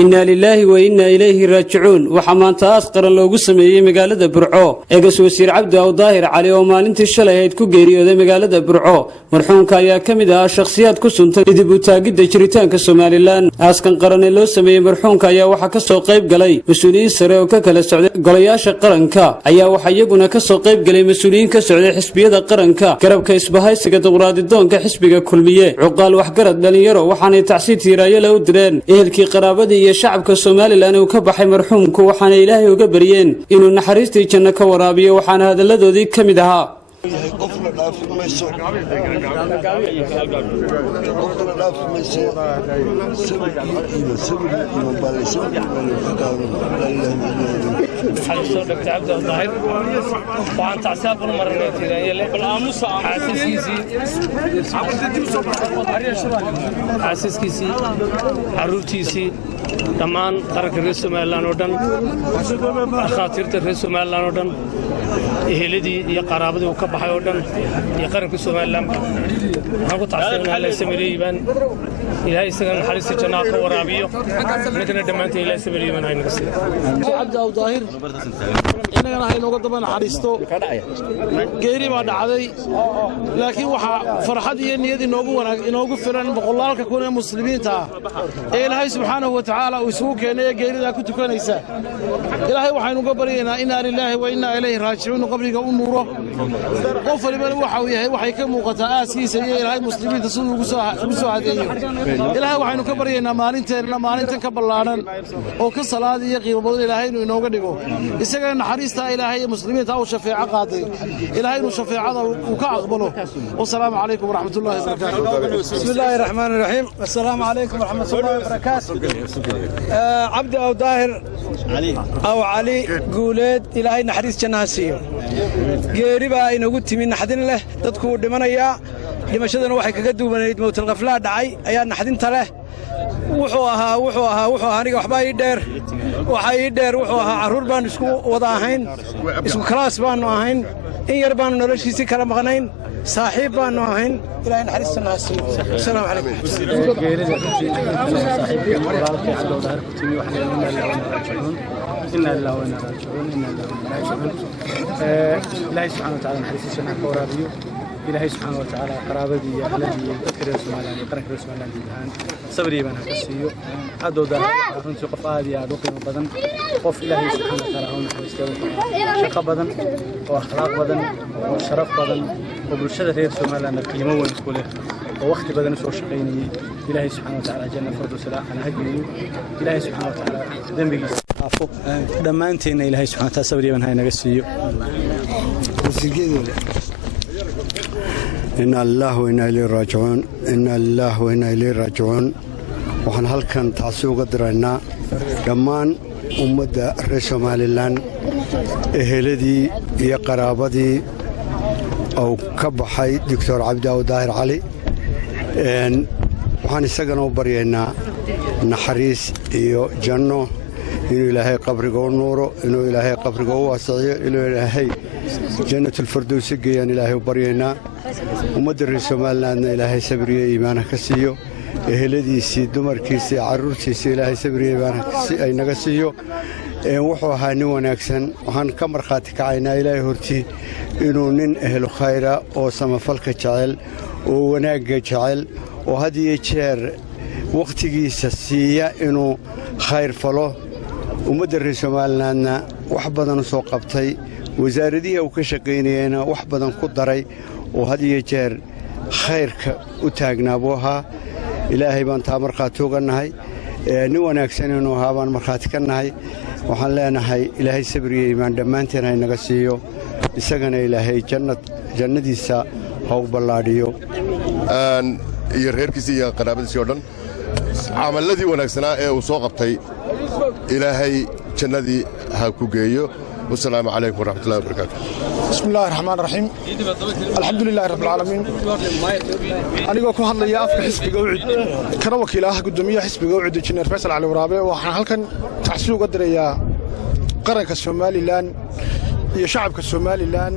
إنا لله وإنا إليه راجعون وحمانتا أسقر لوغو سميي مغالada Burco eegas wasiir Cabdi Aw Daahir Cali oo maalintii shalay ahayd ku geeriyooday magaalada Burco marxuumka ayaa kamid ah shakhsiyaad ku suntan dib u taagida jiritaanka Soomaaliland askan qaran ee loo sameeyay marxuumka ayaa waxa ka soo qayb galay mas'uuliyiin sare oo ka kala socday golayaasha qaranka ayaa waxa iyaguna ka soo qayb galay mas'uuliyiin ka socday xisbiyada qaranka garabka isbahaysiga dimuqraadidoonka xisbiga kulmiye cuqaal waxgarad dhalinyaro waxaana tacsiid tiiraayo loo direen ehelkii qaraabada iyo shacabka Soomaaliland uu ka baxay marxuumku waxaana Ilaahay uga bariyeen inuu naxariistii janno ka waraabiyo waxaana hadaladoodii kamid ahaa xaasaskiisii caruurtiisii dhammaan qaranka reer Soomaaliland oo dhan dhakhaatiirta reer Soomaaliland oo dhan eheladii iyo qaraabadii uu ka baxay oo dhan iyo qaranka Soomaaliland waxaan ku tacsiinaa Ilaahay sameeyay Ilaahay isaga naxariista janno ka waraabiyo midna dhamaantii Ilaahay sameeyay hayna siiyo Cabdi Aw Daahir inagana hayno uga daba naxariisto geeri baa dhacday laakiin waxa farxad iyo niyad inoogu filan boqolaalka kun ee muslimiinta ee Ilaahay subhanahu wa ta'ala uu isugu keenay geerida ku tukanaysa Ilaahay waxaynu uga baryaynaa inna lillahi wa inna ilayhi raaji'uun qabriga u nuuro qof waliba waxa uu yahay waxay ka muuqataa aaskiisa iyo Ilaahay muslimiinta sidoo ugu soo hadeeyo Ilaahay waxaynu ka baryaynaa maalintan ka ballaaran oo ka salaad iyo qiimo badan Ilaahay inuu inooga dhigo isaga naxariista Ilaahay iyo muslimiinta uu shafeeco qaaday Ilaahay inuu shafeecada uu ka aqbalo wassalaamu calaykum waraxmatullaahi wabarakaatuh bismillaahir rahmaanir rahiim assalaamu calaykum waraxmatullaahi wabarakaatuh Cabdi Aw Daahir Aw Cali guuleed Ilaahay naxariis jannaha siiyo geeri baa inagu timi naxdin leh dadku dhimanaya dhimashadana waxay kaga duubanayd mowtal qaflaa dhacay ayaa naxdinta leh wuxuu ahaa aniga waxba ii dheer wuxuu ahaa caruur baan isku wada ahayn isku kalaas baanu ahayn in yar baanu noloshiisii kala maqnayn saaxiib baanu ahayn Ilaahay naxariis jannaha siiyo assalaamu calaykum geerida saaxiibkii walaalkii Cabdi Aw Daahir ku timi waxaan inna lillahi wa inna ilayhi raaji'uun Ilaahay subhanahu wa ta'ala naxariis jannaha ka waraabiyo Ilaahay subhanahu wa ta'ala qaraabadii iyo ahladii dadka reer Soomaaliland iyo qaranka reer Soomaaliland aan sabri baan ka siiyo Cabdi Aw Daahir runtii qof aad iyo aad u qiimo badan qof Ilaahay subhanahu wa ta'ala uu naxariisto shaqo badan oo akhlaaq badan oo sharaf badan oo bulshada reer Soomaaliland qiimo weyn ku leh oo waqti badan soo shaqeynayay Ilaahay subhanahu wa ta'ala janna firdaws ana hajiyo Ilaahay subhanahu wa ta'ala dambigiisa afo dhamaanteena Ilaahay subhanahu wa ta'ala sabri baan haynaga siiyo إنا لله وإنا إليه راجعون إنا لله وإنا إليه راجعون وحن هلكن تعسوق درنا دمان أمدا reer Soomaaliland eheladii iyo qaraabadii oo ka baxay Dr. Cabdi Aw Daahir Cali waxaan isagana u baryaynaa naxariis iyo janno inuu Ilaahay qabriga u nuuro inuu Ilaahay qabriga u waasiyo inuu Ilaahay jannatul firdaws geeyaan Ilaahay u baryaynaa ummadda reer Soomaaliland Ilaahay sabriyo iimaan ka siiyo eheladiisii dumarkiisii caruurtiisii Ilaahay sabriyo iimaan ay naga siiyo wuxuu ahaa nin wanaagsan waxaan ka marxaati kacaynaa Ilaahay hortii inuu nin ehlu khayra oo samafalka jecel oo wanaagga jecel oo had iyo jeer waqtigiisa siiya inuu khayr falo ummadda reer Soomaalilandna wax badan soo qabtay wasaaradii uu ka shaqeynayna wax badan ku daray oo had iyo jeer khayrka u taagnaabuha Ilaahay baan taa marxaati uga nahay nin wanaagsan inuu ahaa baan marxaati ka nahay waxaan leenahay Ilaahay sabriyo iimaan dhamaanteen ay naga siiyo isagana Ilaahay jannadiisa ha u ballaadhiyo iyo reerkiisa iyo qaraabadiisa oo dhan camaladii wanaagsanaa ee uu soo qabtay Ilaahay jannadii ha ku geeyo والسلام عليكم ورحمة الله وبركاته. بسم الله الرحمن الرحيم الحمد لله رب العالمين أنا كو hadlaya afka xisbiga u cid kana wakiilaha gudoomiyaha xisbiga u cid Engineer Faisal Cali Waraabe waxaan halkan tacsiyo uga dirayaa qaranka Soomaaliland iyo shacabka Soomaaliland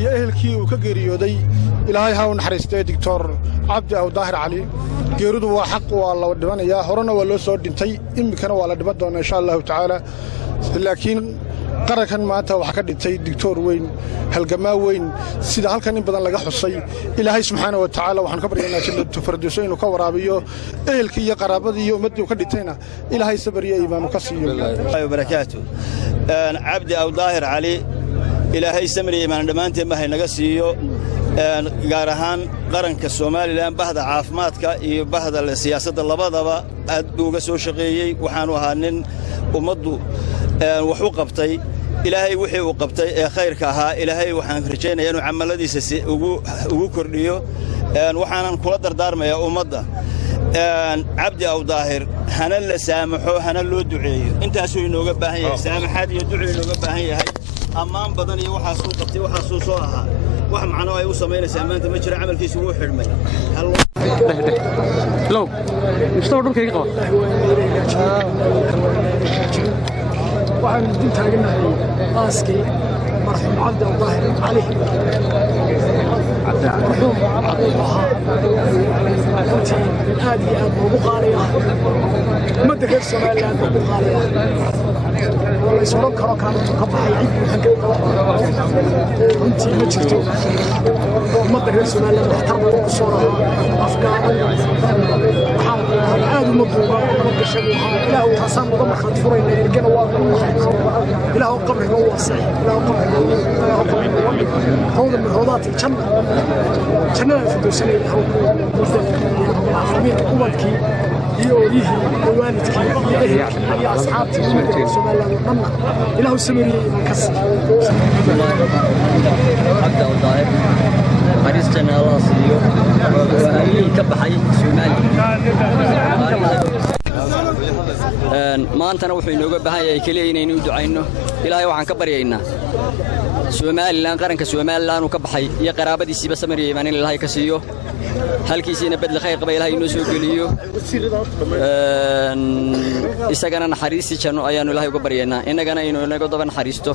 iyo ehelkii uu ka geeriyooday Ilaahay ha u naxariisto Dr. cabdi aw daahir cali geeridu waa xaq waa la dhimanayaa horena waa loo soo dhintay iminkana waa la dhiman doonaa insha allahu tacaala laakiin qarankan maanta waxaa ka dhintay digtoor weyn halgamaa weyn sida halkan in badan laga xusay ilaahay subxaana wa tacaala waxaan ka baryaynaa jannatu firdawso inuu ka waraabiyo ehelkii iyo qaraabadii iyo ummaddii uu ka dhintayna ilaahay sabar iyo iimaanu ka siiyo barakaatu cabdi aw daahir cali ilaahay samir iyo iimaan dhammaanteen bahay naga siiyo gaar ahaan qaranka Soomaaliland bahda caafimaadka iyo bahda siyaasadda labadaba aad buu uga soo shaqeeyay waxaanu ahaa nin ummaddu wax u qabtay ilaahay wixii uu qabtay ee khayrka ahaa ilaahay waxaan rajaynayaa inuu camaladiisa ugu kordhiyo waxaanan kula dardaarmayaa ummadda cabdi aw daahir hana la saamaxo hana loo duceeyo intaasuu inooga baahan yahay saamaxaad iyo duco inooga baahan yahay ammaan badan iyo waxaasuu qabtay waxaasuu soo ahaa wax macno ay u samaynaysaa maanta ma jira camalkiisu wuu xidhmay low mustoo dhulkayga qaba waxaan idin taaganahay aaskii marxuum cabdi aw daahir cali marxuum cabdi ahaa runtii aad iyo aad loogu qaaliya ummadda reer Soomaaliland loogu qaaliya oo la isodhan karo kaalintu ka baxay cid runtii ma jirto ummadda reer Soomaaliland waxtar badan ku soo rahaa afgaaban waxaan aad uma duuba uma gashay ilaahu taasaan uga markhaat furayna ergana waa ilaahu qabriga u waasay ilaahu qabriga hawda min hawdaati janna jannada firdawsana ilaahu amiin ubadkii iyo oolihii iyo waalidkii iyo ehelkii iyo asxaabtii ummadda reer Soomaaliland oo dhanna ilaahu sameeyey iman ka cabdi aw daahir xariistana Allah siiyo waa ka baxay Soomaaliland maantana wuxuu inooga baahan yahay kaliya inaynu u ducayno ilaahay waxaan ka baryaynaa Soomaaliland qaranka Soomaaliland uu ka baxay iyo qaraabadiisiiba samir iyo iimaan ilaahay ka siiyo halkiisina badal khayr qaba ilaahay inoo soo geliyo isagana naxariisti janno ayaanu ilaahay uga baryaynaa inagana inuu inaga daba naxariisto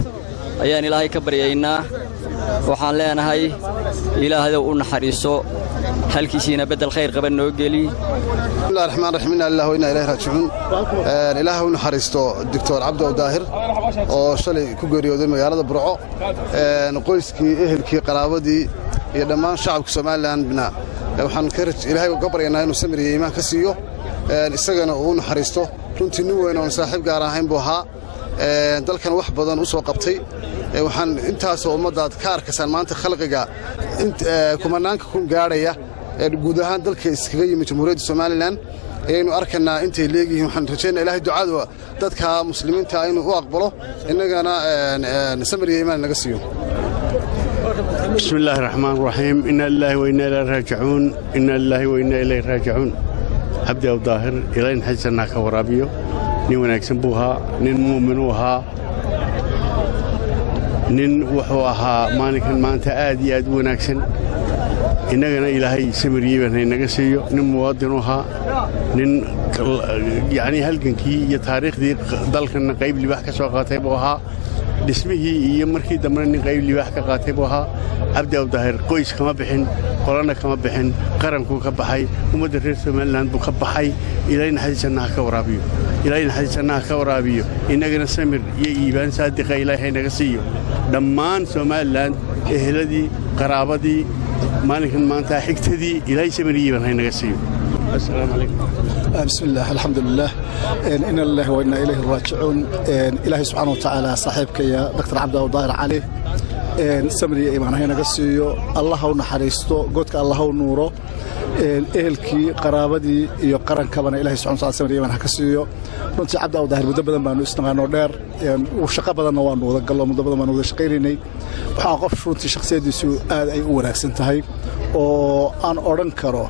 ayaan ilaahay ka baryaynaa waxaan leenahay ilaahay uu naxariiso halkiisina badal khayr qaba noo geli bismillahir rahmaanir rahiim ilaahu inna ilayhi raaji'uun ilaahu naxariisto doctor cabdi aw daahir oo shalay ku geeriyooday magaalada Burco qoyskii ehelkii qaraabadii iyo dhammaan shacabka Soomaaliland bina waxaan ilaahay uga baryaynaa inuu samir iyo iimaan ka siiyo isagana uu naxariisto runtii nin weyn oo saaxiib gaar ahayn buu ahaa dalkan wax badan u soo qabtay waxaan intaas oo ummadaad ka arkaysan maanta khalqiga kumanaanka ku gaaraya guud ahaan dalka iskaga yimid jamhuuriyadda Soomaaliland ayaynu arkaynaa intay leeyihiin waxaan rajaynayaa ilaahay ducada dadka muslimiinta inuu u aqbalo inagana samir iyo iimaan naga siiyo بسم الله الرحمن الرحيم إنا لله وإنا إليه راجعون إنا لله وإنا إليه راجعون عبد أو ظاهر إلين حسنا كورابيو نين وناكسن بوها نين مؤمنوها نين وحوها مانكن مانتا آدي آد وناكسن إننا إلهي سمريبا نغسيو نين موادنوها نين يعني هلكنكي يا تاريخ دي دالكن قيب لي بحكا سو قاتay booha dhismihii iyo markii dambeena qayb liwaax ka qaatay booha cabdi aw daahir qoys kama bixin qolana kama bixin qaranku ka baxay ummadda reer Soomaaliland buu ka baxay ilaahay xadiisana ka waraabiyo ilaahay xadiisana ka waraabiyo inagana samir iyo iibaan saadiqa ilaahay naga siiyo dhammaan Soomaaliland eheladii qaraabadii maalinkan maanta xigtadii ilaahay samir iyo iibaan naga siiyo السلام عليكم بسم الله الحمد لله إن الله وإنا إليه راجعون إلهي سبحانه وتعالى صاحبك يا دكتور عبد أو ظاهر علي سمري إيمان هنا قصيو الله ونحرسته قدك الله ونوره ehelkii qaraabadii iyo qarankabana ilaahay subxaanahu wa ta'aala sameeyay waxa ka siiyo runtii cabdi aw daahir muddo badan baanu isnaqaano dheer oo shaqo badan waanu wada galno muddo badan baanu wada shaqeynay waxa qof runtii shakhsiyadiisu aad ay u wanaagsan tahay oo aan oran karo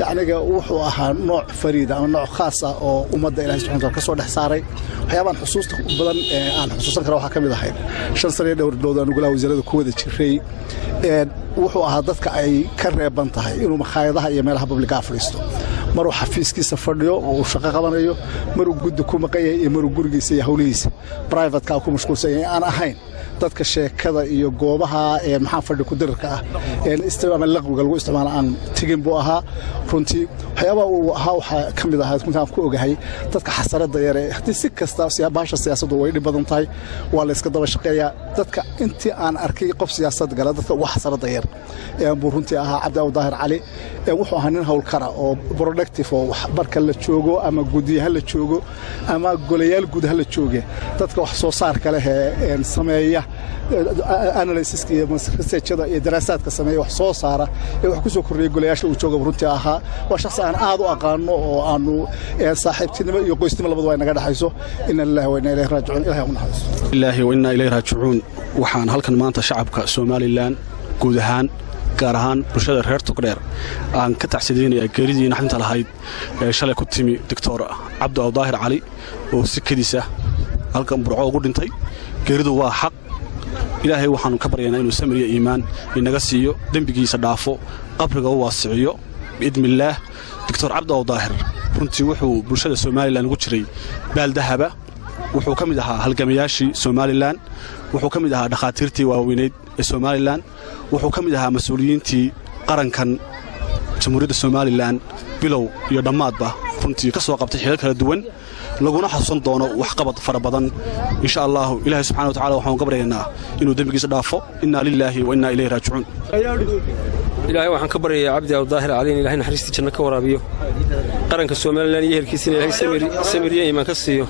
yacniga wuxuu ahaa nooc fariid ama nooc khaas ah oo ummadda ilaahay subxaanahu wa ta'aala ka soo dhex saaray waxyaabahan xusuusta badan aan xusuusan karo waxa kamid ahayd 5 sano dhowr bilood aan golaha wasaaradda ku wada jiray wuxuu ahaa dadka ay ka reeban tahay inuu makhaayadaha iyo meelaha public afristo maruu xafiiskiisa fadhiyo oo shaqo qabanayo maruu guddi ku maqayay iyo maruu gurigiisa iyo hawlihiisa private ka ku mashquulsan aan ahayn dadka sheekada iyo goobaha maxaa fadhi ku dirarka ah ama laqwiga lagu isticmaalo aan tegin buu ahaa runtii waxyaabaha uu ahaa waxaa ka mid ahaa runtaan ku ogahay dadka xasarada yar ee haddii si kasta baasha siyaasaddu way dhib badan tahay waa la iska daba shaqeeyaa dadka intii aan arkay qof siyaasad gala dadka ugu xasarada yar buu runtii ahaa Cabdi Daahir Cali wuxuu ahaa nin hawlkara oo productive oo barka la joogo ama gudiyaha la joogo ama golayaal gudaha la jooge dadka wax soo saarka leh ee sameeya analysis iyo researchada iyo daraasaadka sameeya wax soo saara ee wax ku soo kordhiyay golayaasha uu joogo runtii ahaa waa shakhsi aan aad u aqaano oo aanu saaxiibtinimo iyo qoysnimo labadaba ay naga dhaxayso inna lillahi wa inna ilayhi raaji'uun ilaahay u naxariisto ilaahi wa inna ilayhi raaji'uun waxaan halkan maanta shacabka Soomaaliland guud ahaan gaar ahaan bulshada reer Togdheer aan ka tacsideynaya geeridii naxdinta lahayd ee shalay ku timi Dr. Cabdi Daahir Cali oo si kadisa halkan Burco ugu dhintay geeridu waa xaq ilaahay waxaanu ka baryaynaa inuu samiriyo iimaan inaga siiyo dambigiisa dhaafo qabriga u waasiciyo biidmillaah Dr. Cabdi Daahir runtii wuxuu bulshada Soomaaliland ugu jiray baal dahaba wuxuu ka mid ahaa halgamayaashii Soomaaliland wuxuu ka mid ahaa dhaqaatiirtii waaweyneed ee Soomaaliland wuxuu ka mid ahaa mas'uuliyiintii qarankan jamhuuriyadda Soomaaliland bilow iyo dhammaadba runtii ka soo qabtay xilal kala duwan laguna xasuusan doono wax qabad fara badan insha Allah ilaahay subhanahu wa ta'ala waxaan ka baryaynaa inuu dambigiisa dhaafo inna lillahi wa inna ilayhi raaji'uun ilaahay waxaan ka baryayaa Cabdi Daahir Cali in ilaahay naxariista janno ka waraabiyo qaranka Soomaaliland iyo ehelkiisa ilaahay samiriyo iimaan ka siiyo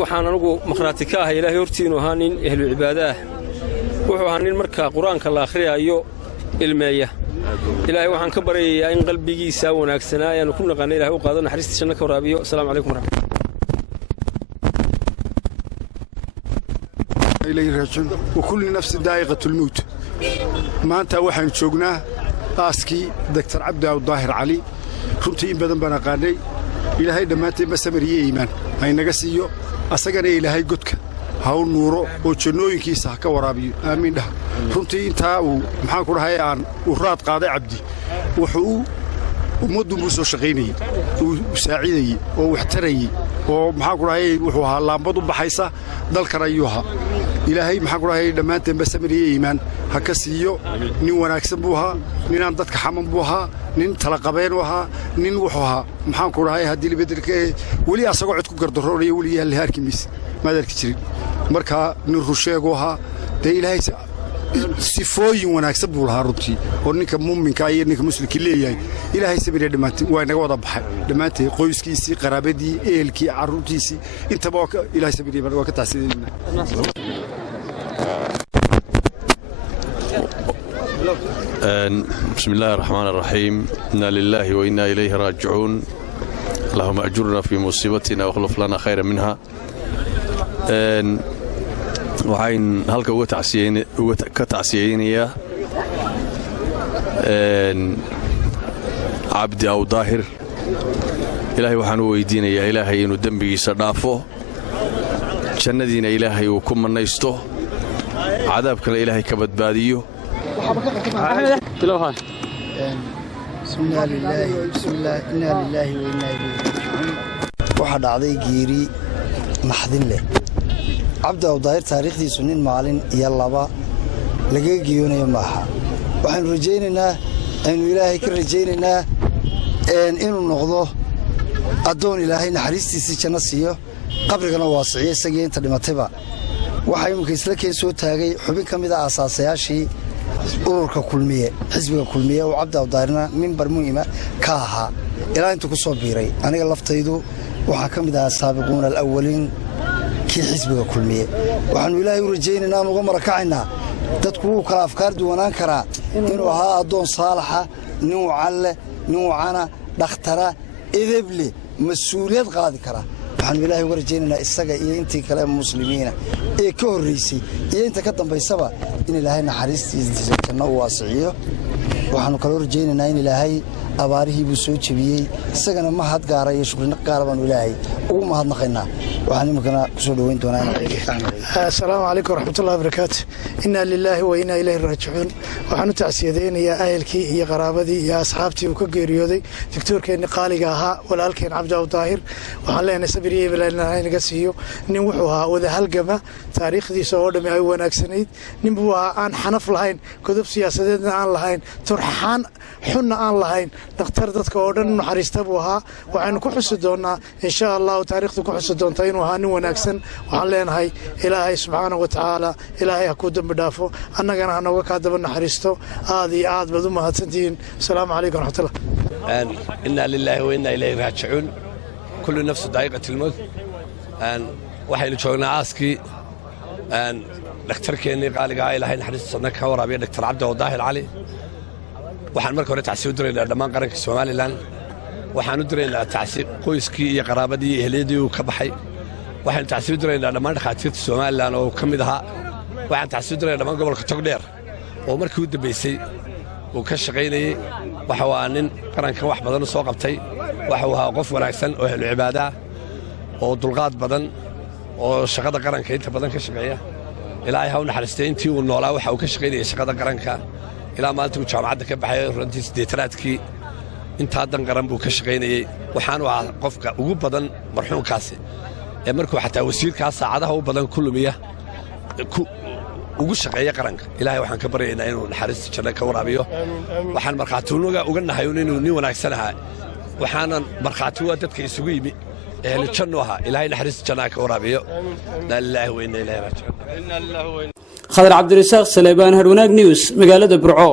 waxaan anigu maqraati ka ahay ilaahay hortiinu ahaa nin ehlu cibaada ah wuxuu ahaa nin marka quraanka la akhriyayo ilmeeya ilaahay waxaan ka baryayaa in qalbigiisa wanaagsanaa ayaan ku naqaanay ilaahay u qaado naxariista janno ka waraabiyo assalaamu calaykum ilayhi raaji'uun wa kullu nafsin daa'iqatul mawt maanta waxaan joognaa aaskii Dr. Cabdi Daahir Cali runtii in badan baan aqaanay ilaahay dhammaanteen ma samiriyo iimaan ha inaga siiyo asagana ilaahay godka ha u nuuro oo jannooyinkiisa ha ka waraabiyo aamiin dhah runtii intaa uu maxaan ku dhahay aan u raad qaaday Cabdi wuxuu ummaddu u soo shaqaynayay uu saacidayay oo wax tarayay oo maxaan ku dhahay wuxuu ahaa laambad u baxaysa dalkan ayuu ahaa ilaahay maxaan ku dhahay dhammaanteen ba samiriyo iimaan ha ka siiyo nin wanaagsan buu ahaa ninaan dadka xaman buu ahaa nin tala qabeen u ahaa nin wuxuu ahaa maxaan ku dhahay haddii la bedelka weli asagoo cod ku gardaroonaya weli yahay harkimis maadarki jirin marka nin rusheegu ahaa dee ilaahay sifooyin wanaagsan buu lahaa runtii oo ninka muuminka iyo ninka muslimka leeyahay ilaahay samiriyo dhammaanteen waa inaga wada baxay dhammaanteen qoyskiisii qaraabadii ehelkii carruurtiisii intaba ilaahay samiriyo waa ka tacsiyeynaa بسم الله الرحمن الرحيم إنا لله وإنا إليه راجعون اللهم أجرنا في مصيبتنا واخلف لنا خيرا منها waxaan halka uga tacsiyeynaya Cabdi Daahir ilaahay waxaan u weydiinayaa ilaahay inuu dambigiisa dhaafo jannadiina ilaahay uu ku manaysto cadaabkana ilaahay ka badbaadiyo waxa dhacday geeri naxdin leh Cabdi Daahir taariikhdiisu nin maalin iyo laba laga geeyonayo maaha waxaan rajaynaynaa inuu ilaahay ka rajaynaynaa inuu noqdo adoon ilaahay naxariistiisa janno siiyo qabrigana waasiciyo isagii inta dhimatayba waxa imika isla keen soo taagay xubin ka mid ah asaasayaashii ururka kulmiye xisbiga kulmiye oo Cabdi Daahirna minbar muhiima ka ahaa ilaa intuu ku soo biiray aniga laftaydu waxa ka mid ah saabiquuna alawwaliin kii xisbiga kulmiye waxaanu ilaahay u rajaynaynaa uga marakacaynaa dadku wuu kala afkaar duwanaan karaa inuu ahaa adoon saalaxa nin wacalle nin wacana dhakhtara edeble mas'uuliyad qaadi kara waxaanu ilaahay uga rajaynaynaa isaga iyo intii kale muslimiina ee ka horreysay iyo inta ka dambaysaba in ilaahay naxariistiisa janno u waasiciyo waxaanu kaloo rajaynaynaa in ilaahay abaarihii buu soo jebiyey isagana mahad gaara iyo shukrinaq gaara baanu ilaahay ugu mahadnaqaynaa waxaan iminkana kusoo dhoweyn doonaa asalaamu calaykum waraxmatullahi wabarakaatu innaa lilaahi wa innaa ilayhi raajicuun waxaan u tacsiyadaynayaa ahelkii iyo qaraabadii iyo asxaabtii uu ka geeriyooday doctoorkeenni qaaliga ahaa walaalkeen cabdi awdaahir waxaan leenahay sabir iyo ibilaahi naga siiyo nin wuxuu ahaa wada halgama taariikhdiisa oo dhammi ay wanaagsanayd nin buu ahaa aan xanaf lahayn godob siyaasadeedna aan lahayn turxaan xunna aan lahayn dhakhtar dadka oo dhan u naxariista buu ahaa waxaynu ku xusi doonnaa insha allahu taariikhdu ku xusi doontaa inuu ahaa nin wanaagsan waxaan leenahay ilaahay subxaanahu wa tacaala ilaahay ha kuu dembi dhaafo annagana ha nooga kaa daba naxariisto aad iyo aad baad u mahadsantihiin asalaamu calaykum waraxmatullah innaa lilaahi wa innaa ilayhi raajicuun kullu nafsu daa'iqat ilmowt waxaynu joognaa aaskii dhakhtarkeennii qaaliga ah ilaahay naxariista sanna ka waraabiya dhaktar cabdi awdaahir cali waxaan marka hore tacsiib u diraynaa dhammaan qaranka somalilan waxaan u diraynaa tacsiib qoyskii iyo qaraabadii iyo ehliyadii uu ka baxay waxaanu tacsiib u diraynaa dhammaan dhakhaatiirta somalilan oo ka mid ahaa waxaan tacsiib u diraynaa dhammaan gobolka togdheer oo markii u dambaysay uu ka shaqaynayey waxuu ahaa nin qarankan wax badan u soo qabtay waxuu ahaa qof wanaagsan oo ahlu cibaadaah oo dulqaad badan oo shaqada qaranka inta badan ka shaqeeya ilaahay ha u naxariistay intii uu noolaa waxa uu ka shaqaynayay shaqada qaranka ilaa maalinta uu jaamacadda ka baxay runtii siddeetanaadkii intaa dan qaran buu ka shaqaynayey waxaanu ahaa qofka ugu badan marxuumkaasi ee markuu xataa wasiirkaa saacadaha u badan ku lumiya ugu shaqeeya qaranka ilaahay waxaan ka baryaynaa inuu naxariista janno ka waraabiyo waxaan markhaatiunuga uga nahay inuu nin wanaagsan ahaa waxaanan markhaatiwa dadka isugu yimi ehlu jannu ahaa ilaahay naxariista jannaha ka waraabiyo inaa lilaahi wa inna ilayhi raajicuun khadar cabdirasaaq saleebaan harwanaag news magaalada burco